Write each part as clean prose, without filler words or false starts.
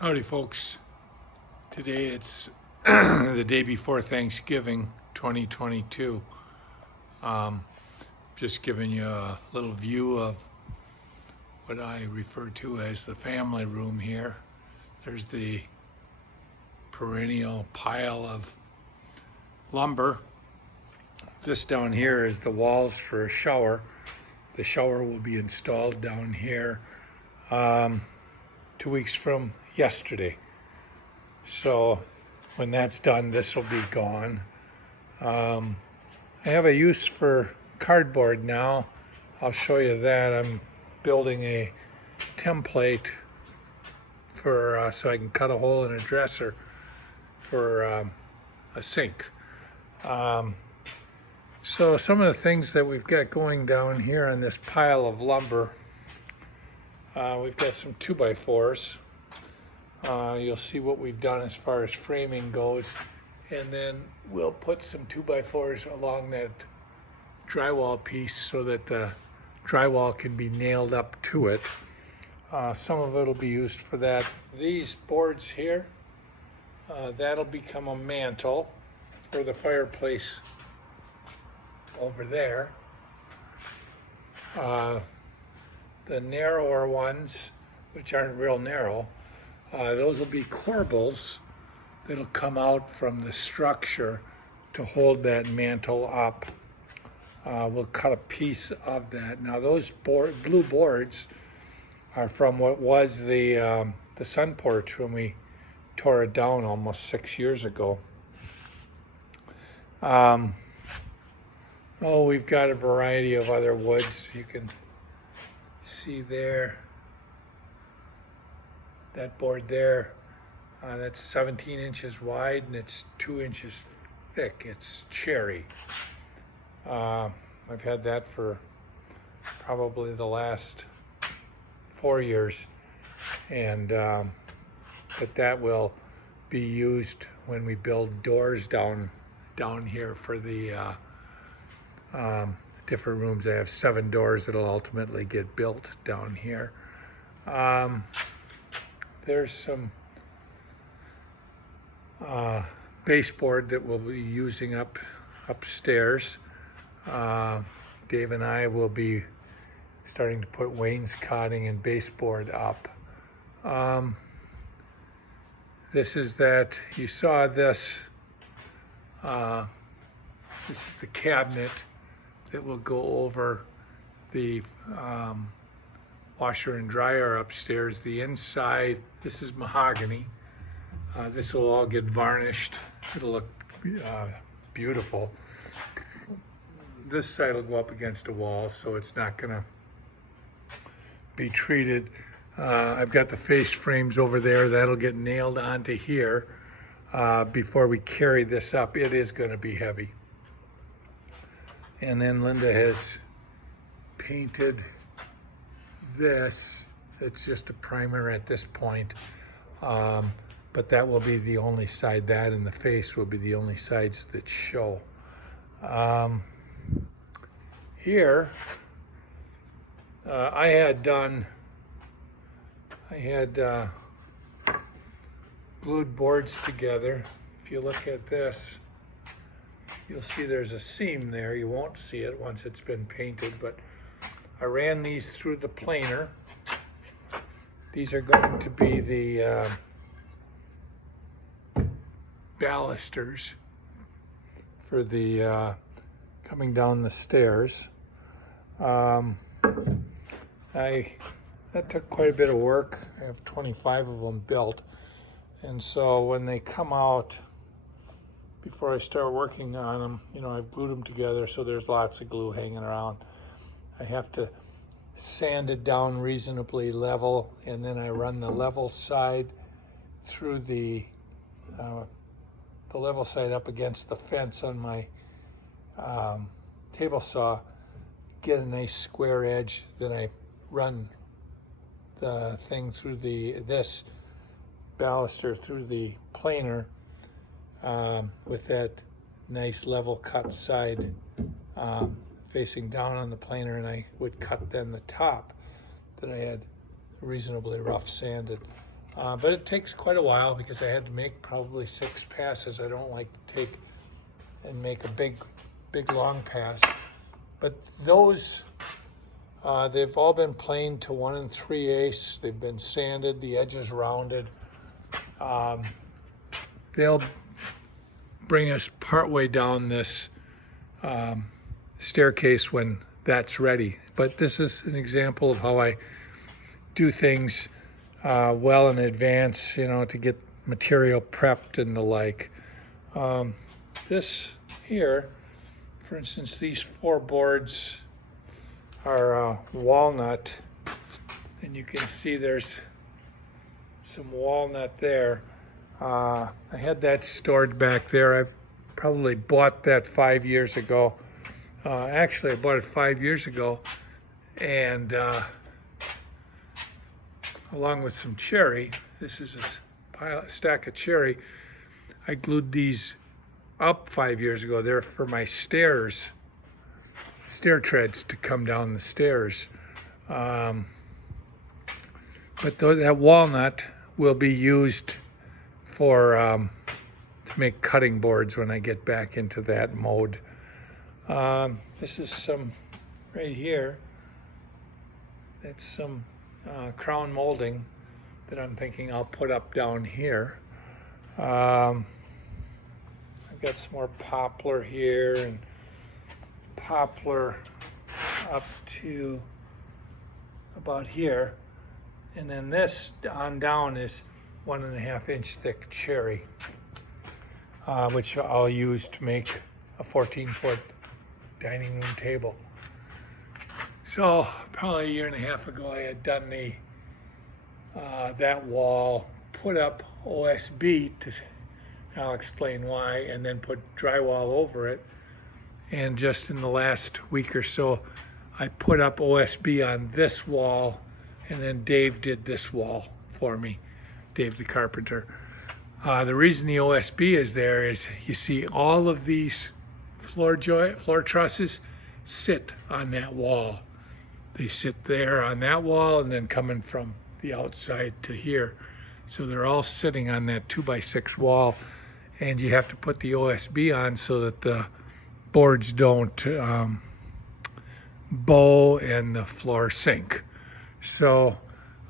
Howdy, folks. Today it's the day before Thanksgiving 2022. Um, just giving you a little view of what I refer to as the family room here. There's the perennial pile of lumber. This down here is the walls for a shower. The shower will be installed down here 2 weeks from yesterday. So when that's done, this will be gone. I have a use for cardboard now. I'll show you that. I'm building a template for so I can cut a hole in a dresser for a sink. So some of the things that we've got going down here on this pile of lumber, we've got some 2x4s. You'll see what we've done as far as framing goes, and then we'll put some 2x4s along that drywall piece so that the drywall can be nailed up to it. Some of it will be used for that. These boards here, that'll become a mantle for the fireplace over there. The narrower ones, which aren't real narrow, those will be corbels that'll come out from the structure to hold that mantle up. We'll cut a piece of that. Now those blue boards are from what was the sun porch when we tore it down almost 6 years ago. We've got a variety of other woods. You can see there. That board there, that's 17 inches wide and it's 2 inches thick. It's cherry. I've had that for probably the last 4 years, and but that will be used when we build doors down here for the different rooms. I have 7 doors that'll ultimately get built down here. There's some baseboard that we'll be using upstairs. Dave and I will be starting to put wainscoting and baseboard up. This is that, you saw this, this is the cabinet that will go over the washer and dryer upstairs. The inside, this is mahogany. This will all get varnished. It'll look beautiful. This side will go up against a wall, so it's not gonna be treated. I've got the face frames over there. That'll get nailed onto here before we carry this up. It is gonna be heavy. And then Linda has painted this. It's just a primer at this point, but that will be the only side. That and the face will be the only sides that show. Here I had glued boards together. If you look at this, you'll see there's a seam there. You won't see it once it's been painted, but I ran these through the planer. These are going to be the balusters for the coming down the stairs. That took quite a bit of work. I have 25 of them built, and so when they come out, before I start working on them, I've glued them together, so there's lots of glue hanging around. I have to sand it down reasonably level, and then I run the level side through the level side up against the fence on my table saw, get a nice square edge. Then I run the thing through this baluster through the planer with that nice level cut side facing down on the planer, and I would cut then the top that I had reasonably rough sanded. But it takes quite a while because I had to make probably 6 passes. I don't like to take and make a big long pass. But those, they've all been planed to 1 3/8. They've been sanded, the edges rounded. They'll bring us partway down this staircase when that's ready. But this is an example of how I do things well in advance, you know, to get material prepped and the like. This here, for instance, these 4 boards are walnut, and you can see there's some walnut there. I had that stored back there. I've probably bought that 5 years ago. Actually, I bought it 5 years ago, and along with some cherry, this is a stack of cherry. I glued these up 5 years ago. They're for my stairs, stair treads to come down the stairs. But that walnut will be used for to make cutting boards when I get back into that mode. This is some right here. That's some crown molding that I'm thinking I'll put up down here. I've got some more poplar here, and poplar up to about here, and then this on down is 1.5 inch thick cherry, which I'll use to make a 14-foot dining room table. So probably 1.5 years ago, I had done the that wall, put up OSB to, I'll explain why, and then put drywall over it. And just in the last week or so, I put up OSB on this wall, and then Dave did this wall for me, Dave the carpenter. The reason the OSB is there is, you see all of these floor trusses sit on that wall. They sit there on that wall and then coming from the outside to here. So they're all sitting on that 2x6 wall, and you have to put the OSB on so that the boards don't bow and the floor sink. So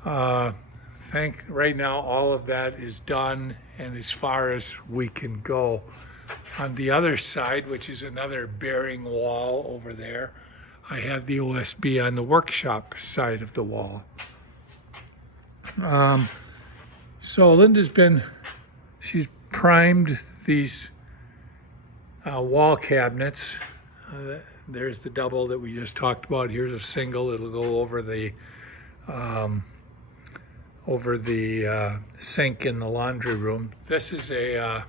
right now all of that is done, and as far as we can go. On the other side, which is another bearing wall over there, I have the OSB on the workshop side of the wall. So Linda's she's primed these wall cabinets. There's the double that we just talked about. Here's a single. It'll go over the sink in the laundry room. This is a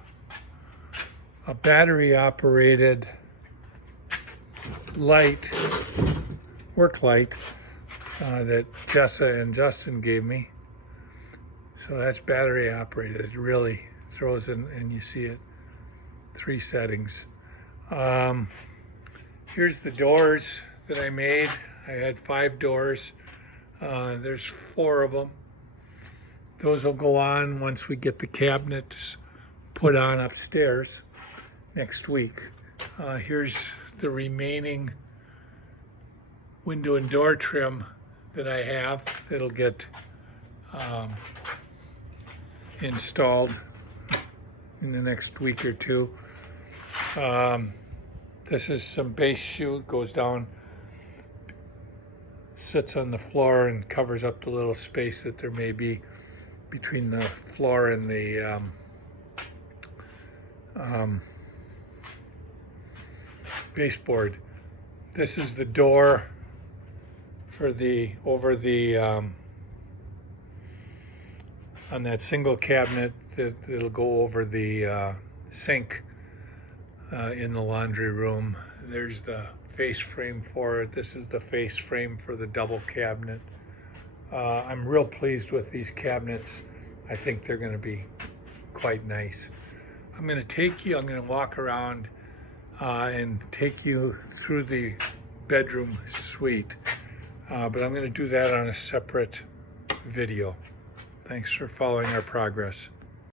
battery operated work light that Jessa and Justin gave me. So that's battery operated. It really throws in, and you see it, 3 settings. Here's the doors that I made. I had 5 doors. There's 4 of them. Those will go on once we get the cabinets put on upstairs next week. Here's the remaining window and door trim that I have that'll get installed in the next week or 2. This is some base chute, goes down, sits on the floor and covers up the little space that there may be between the floor and the baseboard. This is the door for on that single cabinet that'll go over the sink in the laundry room. There's the face frame for it. This is the face frame for the double cabinet. I'm real pleased with these cabinets. I think they're going to be quite nice. I'm going to walk around and take you through the bedroom suite. But I'm going to do that on a separate video. Thanks for following our progress.